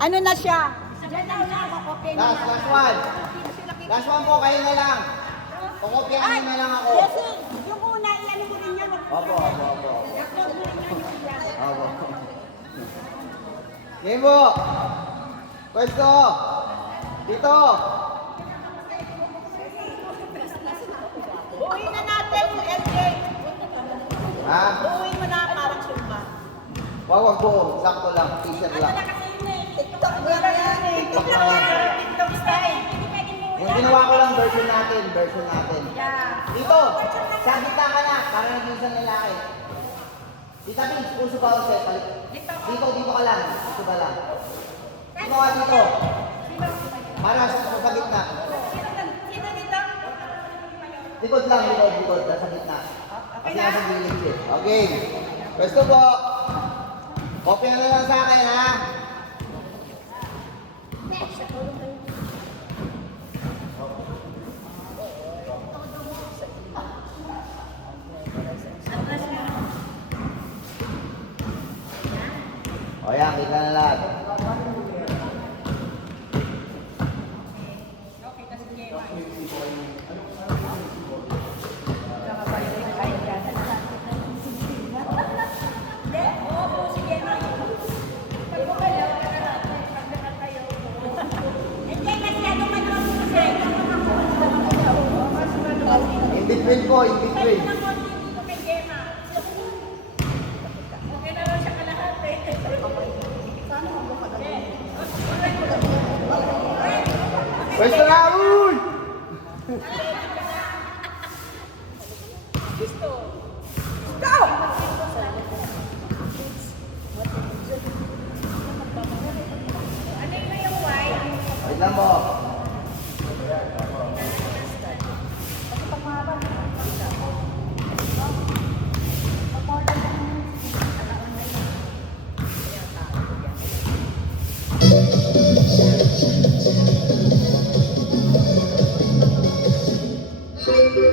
Ano na siya? Diyan na siya. Okay na. Last one. Last one po, kayo na lang. Kukopyahan na lang ako. Yes, yung una, iyan mo rin yan. Opo. Upload mo rin yan. Opo. Game po. Pwesto. Dito. Buuin na natin, LJ. Ha? Buuin mo na parang sumba. Wag po. Sakto lang. T-shirt lang. TikTok mo na yan eh. TikTok na yan. TikTok style. Yung ginawa ko lang version natin. Dito. Sa gitna ka na. Para naging isang lalaki. Dito, Vince. Puso ba ako sa'yo? Dito ka lang. Dito ka lang. Dito ka dito. Para sa gitna. Sino dito? Likod lang, likod. Nasa gitna. Kasi nasa gilid siya. Okay. Pwesto po. Kopya na lang sa akin, ha? O yan, kita na lahat. In between po, in between. Pwesto na, uy! Wait lang po. So ikaw,